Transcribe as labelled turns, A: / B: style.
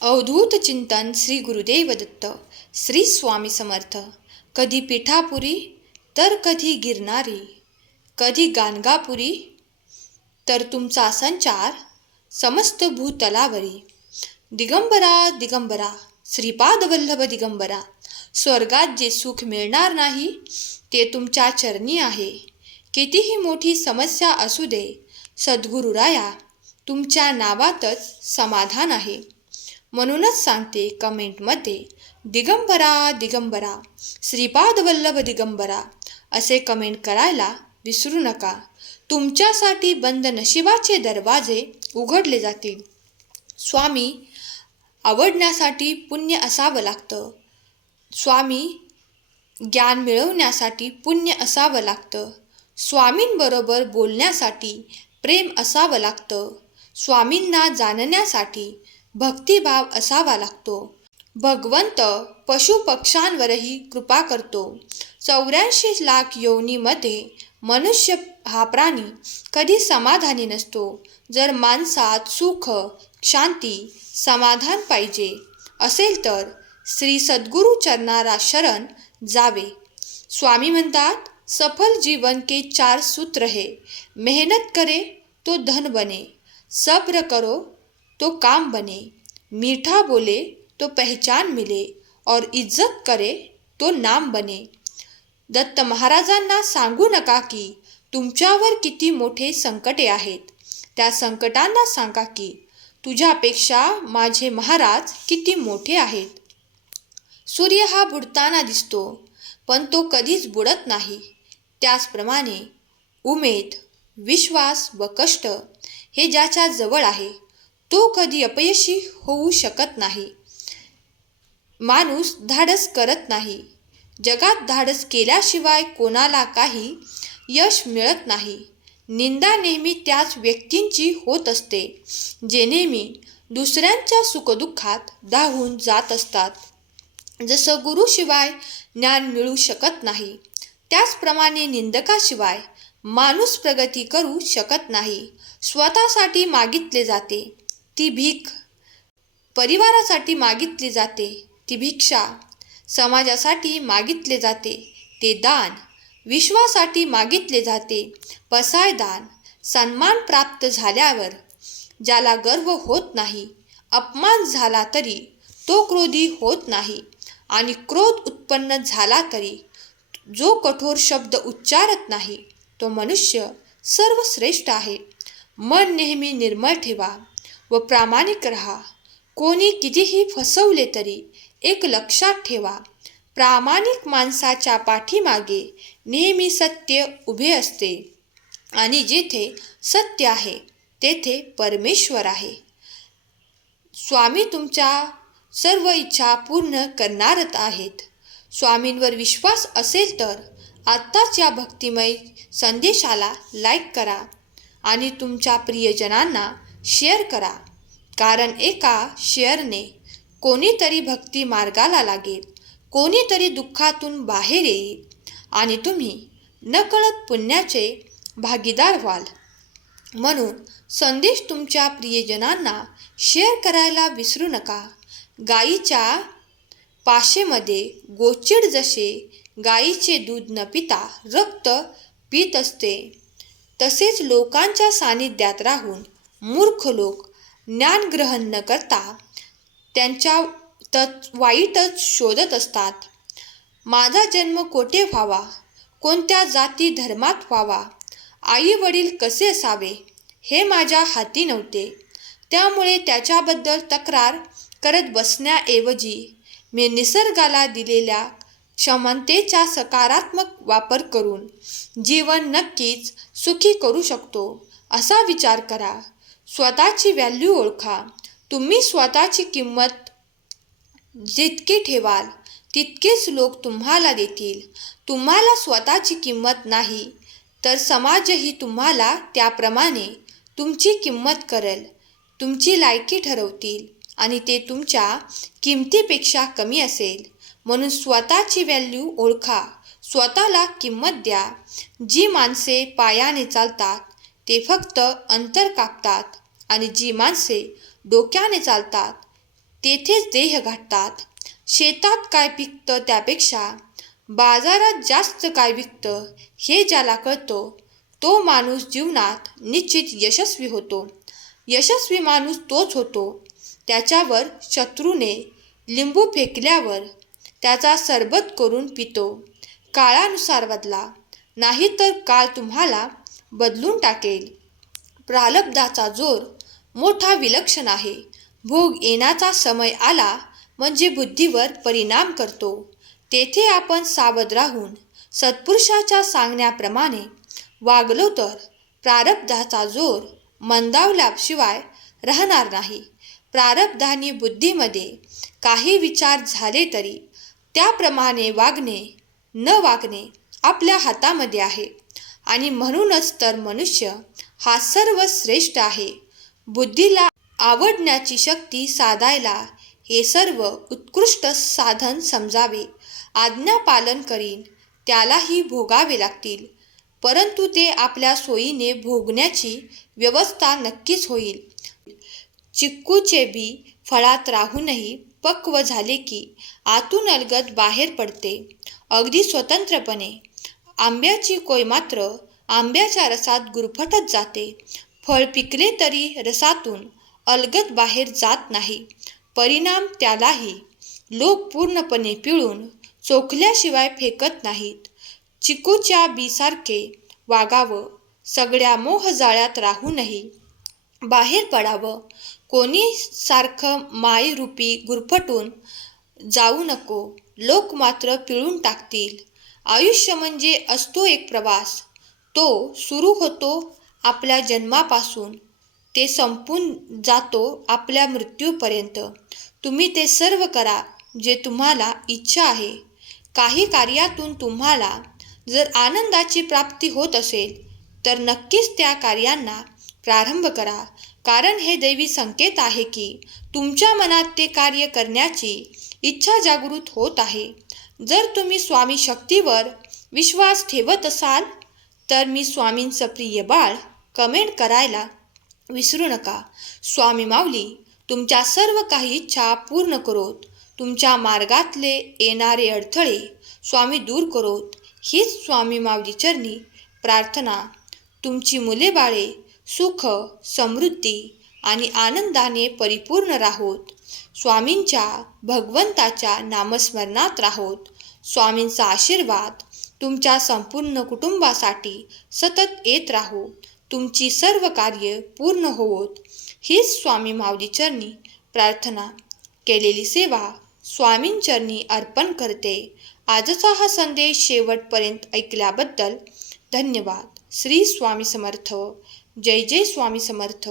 A: अवधूत चिंतन श्री गुरुदेव दत्त श्री स्वामी समर्थ. कधी पिठापुरी तर कधी गिरणारी कधी गाणगापुरी तर तुमचा संचार समस्त भूतलावरी. दिगंबरा दिगंबरा श्रीपाद वल्लभ दिगंबरा. स्वर्गात जे सुख मिळणार नाही ते तुमच्या चरणी आहे. कितीही मोठी समस्या असू दे सद्गुरुराया तुमच्या नावातच समाधान आहे. म्हणूनच सांगते कमेंटमध्ये दिगंबरा दिगंबरा श्रीपाद वल्लभ दिगंबरा असे कमेंट करायला विसरू नका. तुमच्यासाठी बंद नशिबाचे दरवाजे उघडले जातील. स्वामी आवडण्यासाठी पुण्य असावं लागतं. स्वामी ज्ञान मिळवण्यासाठी पुण्य असावं लागतं. स्वामींबरोबर बोलण्यासाठी प्रेम असावं लागतं. स्वामींना जाणण्यासाठी भक्तिभाव असावा लागतो. भगवंत पशुपक्ष्यांवरही कृपा करतो. चौऱ्याऐंशी लाख योनीमध्ये मनुष्य हा प्राणी कधी समाधानी नसतो. जर माणसात सुख शांती समाधान पाहिजे असेल तर श्री सद्गुरु चरणारा शरण जावे. स्वामी म्हणतात सफल जीवन के चार सूत्र है. मेहनत करे तो धन बने. सब्र करो तो काम बने. मीठा बोले तो पहचान मिले और इज्जत करे तो नाम बने। दत्त महाराजांना सांगू नका की तुमच्यावर किती मोठे संकटे आहेत। त्या संकटांना सांगा की तुझ्यापेक्षा माझे महाराज किती मोठे आहेत। सूर्य हा बुडताना दिसतो पण तो कधीच बुडत नाही। त्याचप्रमाणे उमेद विश्वास व कष्ट हे ज्याच्या जवळ आहे तो कधी अपयशी होऊ शकत नाही. माणूस धाडस करत नाही. जगात धाडस केल्याशिवाय कोणाला काही यश मिळत नाही. निंदा नेहमी त्याच व्यक्तींची होत असते जे नेहमी दुसऱ्यांच्या सुखदुःखात धावून जात असतात. जसं गुरुशिवाय ज्ञान मिळू शकत नाही त्याचप्रमाणे निंदकाशिवाय माणूस प्रगती करू शकत नाही. स्वतःसाठी मागितले जाते. ती भीक परिवारासाठी मागितली जाते. ती भिक्षा समाजासाठी मागितले जाते. ते दान विश्वासाठी मागितले जाते. पसायदान सन्मान प्राप्त झाल्यावर ज्याला गर्व होत नाही अपमान झाला तरी तो क्रोधी होत नाही आणि क्रोध उत्पन्न झाला तरी जो कठोर शब्द उच्चारत नाही तो मनुष्य सर्वश्रेष्ठ आहे. मन नेहमी निर्मळ ठेवा. व प्रामाणिक रहा. कोणी कितीही फसवले तरी एक लक्षात ठेवा प्रामाणिक माणसाच्या पाठीमागे नेहमी सत्य उभे असते आणि जेथे सत्य आहे तेथे परमेश्वर आहे. स्वामी तुमच्या सर्व इच्छा पूर्ण करणारच आहेत. स्वामींवर विश्वास असेल तर आत्ताच या भक्तिमय संदेशाला लाईक करा आणि तुमच्या प्रियजनांना शेअर करा. कारण एका शेअरने कोणीतरी भक्ती मार्गाला लागेल कोणीतरी दुःखातून बाहेर येईल आणि तुम्ही नकळत पुण्याचे भागीदार व्हाल. म्हणून संदेश तुमच्या प्रियजनांना शेअर करायला विसरू नका. गाईच्या पाशेमध्ये गोचिड जसे गाईचे दूध न पिता रक्त पित असते तसेच लोकांच्या सानिध्यात राहून मूर्ख लोक ज्ञानग्रहण न करता त्यांच्या तत् वाईटच शोधत असतात. माझा जन्म कोठे व्हावा? कोणत्या जाती धर्मात व्हावा? आई वडील कसे असावे? हे माझ्या हाती नव्हते. त्यामुळे त्याच्याबद्दल तक्रार करत बसण्याऐवजी मी निसर्गाला दिलेल्या क्षमतेचा सकारात्मक वापर करून जीवन नक्कीच सुखी करू शकतो असा विचार करा. स्वतःची व्हॅल्यू ओळखा. तुम्ही स्वतःची किंमत जितकी ठेवाल तितकेच लोक तुम्हाला देतील. तुम्हाला स्वतःची किंमत नाही तर समाजही तुम्हाला त्याप्रमाणे तुमची किंमत करेल. तुमची लायकी ठरवतील आणि ते तुमच्या किमतीपेक्षा कमी असेल. म्हणून स्वतःची व्हॅल्यू ओळखा. स्वतःला किंमत द्या. जी माणसे पायाने चालतात ते फक्त अंतर कापतात आणि जी माणसे डोक्याने चालतात तेथेच देह गाठतात शेतात काय पिकतं त्यापेक्षा बाजारात जास्त काय विकतं हे ज्याला कळतो तो माणूस जीवनात निश्चित यशस्वी होतो. यशस्वी माणूस तोच होतो. त्याच्यावर शत्रूने लिंबू फेकल्यावर त्याचा सरबत करून पितो. काळानुसार बदला. नाहीतर काळ तुम्हाला बदलून टाकेल. प्रालब्धाचा जोर मोठा विलक्षण आहे. भोग येण्याचा समय आला म्हणजे बुद्धीवर परिणाम करतो. तेथे आपण सावध राहून सत्पुरुषाच्या सांगण्याप्रमाणे वागलो तर प्रारब्धाचा जोर मंदावल्याशिवाय राहणार नाही. प्रारब्धाने बुद्धीमध्ये काही विचार झाले तरी त्याप्रमाणे वागणे न वागणे आपल्या हातामध्ये आहे. आणि म्हणूनच तर मनुष्य हा सर्व श्रेष्ठ आहे. बुद्धीला आवडण्याची शक्ती साधायला हे सर्व उत्कृष्ट साधन समजावे. आज्ञापालन करीन त्यालाही भोगावे लागतील. परंतु ते आपल्या सोयीने भोगण्याची व्यवस्था नक्कीच होईल. चिक्कूचे बी फळात राहूनही पक्व झाले की आतून अलगद बाहेर पडते. अगदी स्वतंत्रपणे आंब्याची कोय मात्र आंब्याच्या रसात गुरफटत जाते. फळ पिकले तरी रसातून अलगद बाहेर जात नाही. परिणाम त्यालाही. लोक पूर्णपणे पिळून चोखल्याशिवाय फेकत नाहीत. चिकूच्या बीसारखे वागावं सगळ्या मोहजाळ्यात राहूनही. बाहेर पडावं कोणी सारखं मायरूपी गुरफटून जाऊ नको. लोक मात्र पिळून टाकतील. आयुष्य म्हणजे असतो एक प्रवास. तो सुरू होतो आपल्या जन्मापासून. ते संपून जातो आपल्या मृत्यूपर्यंत. तुम्ही ते सर्व करा जे तुम्हाला इच्छा आहे. काही कार्यातून तुम्हाला जर आनंदाची प्राप्ती होत असेल तर नक्कीच त्या कार्यांना प्रारंभ करा. कारण हे दैवी संकेत आहे की तुमच्या मनात ते कार्य करण्याची इच्छा जागृत होत आहे. जर तुम्ही स्वामी शक्तीवर विश्वास ठेवत असाल तर मी स्वामींचं प्रिय बाळ कमेंट करायला विसरू नका. स्वामी माऊली तुमच्या सर्व काही इच्छा पूर्ण करोत. तुमच्या मार्गातले येणारे अडथळे स्वामी दूर करोत. हीच स्वामी माऊली चरणी प्रार्थना. तुमची मुले बाळे सुख समृद्धी आणि आनंदाने परिपूर्ण राहोत. स्वामींच्या भगवंताच्या नामस्मरणात राहोत. स्वामींचा आशीर्वाद तुमच्या संपूर्ण कुटुंबासाठी सतत येत राहो. तुमची सर्व कार्य पूर्ण होवोत. हीच स्वामी माऊली चरणी प्रार्थना. केलेली सेवा स्वामींचरणी अर्पण करते. आजचा हा संदेश शेवटपर्यंत ऐकल्याबद्दल धन्यवाद. श्री स्वामी समर्थ. जय जय स्वामी समर्थ.